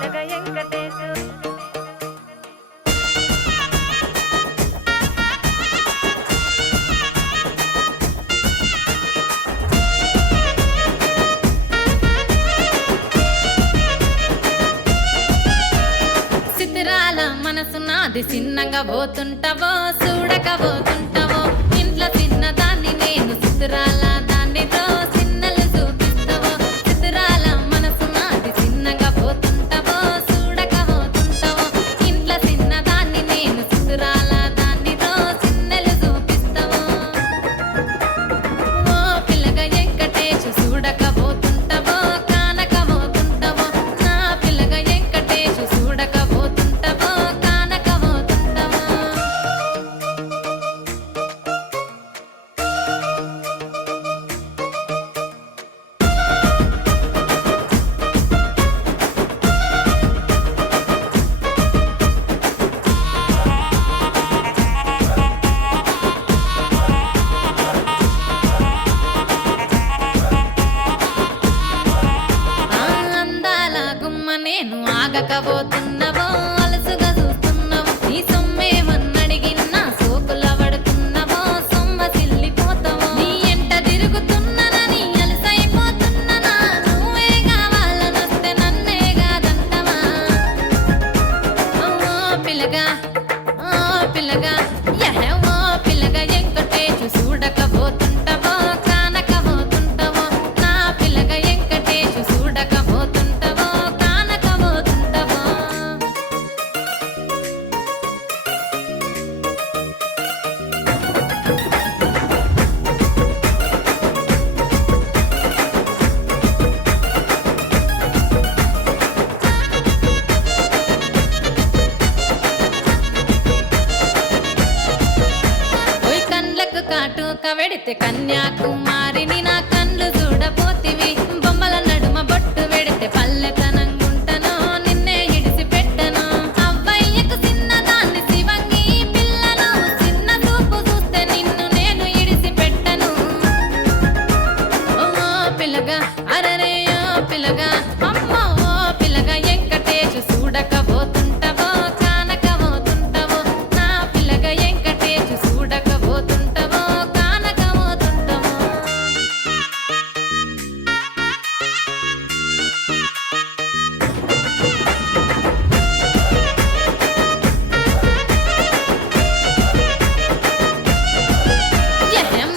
పిల్లగ వెంకటేశు చిత్రాల మనసు నాది చిన్నగా పోతుంటావో చూడక పోతుంటావో ఇంట్లో చిన్నదాన్ని నేను చిత్రాల దానితో చిన్నలు చూపిస్తావో చిత్రాల మనసు నాది చిన్నగా పోతుంటావో చూడక పోతుంటావో ఇంట్లో చిన్నదాన్ని నేను చిత్రాల దానితో చిన్నలు చూపిస్తావో ఓ పిల్లగ వెంకటేశు చూడక పోతుంటావో కానక పోతుంటావో నా పిల్లగ వెంకటేశు చూడక పోతుంటావో కానక పోతుంటావో ఆ అందాల గుమ్మ నేను ఆగకపోతున్నావో అలసుగా చూస్తున్నావో నీ సొమ్మేమన్నడిగినా సోకుల పడుతున్నావో సొమ్మ సిల్లిపోతావో నీ ఎంట తిరుగుతున్నానని అలసైపోతున్నానా నువ్వే కావాలనొస్తే నన్నే కాదంటవా ఓ పిల్లగా ఓ పిల్లగా యహే ఓ పిల్లగా వెంకటేశు చూడక పోతుంటావో కానక పోతుంటావో నా పిల్లగా వెంకటేశు చూడక పోతుంటావో కానక పోతుంటావో ఓయ్ కండ్లకు కాటుక వెడితే కన్యాకుమారిని నా కండ్లు చూడపోతివి బొమ్మల నడుమ బొట్టు వెడితే పల్లెతనంగుంటను నిన్నే ఇడిసి పెట్టను అవ్వయ్యకు చిన్నదాన్ని శివంగి పిల్లను చిన్న చూపు చూస్తే నిన్ను నేను ఇడిసి పెట్టను ఓ పిల్లగా అరరే ఓ పిల్లగా అమ్మో ఓ పిల్లగా వెంకటేశు చూడక పోతుంటావో కానక పోతుంటావో నా పిల్లగా వెంకటేశు చూడక పోతుంటావో కానక పోతుంటావో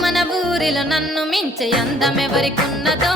మన ఊరిలో నన్ను మించే అందమెవరికున్నదో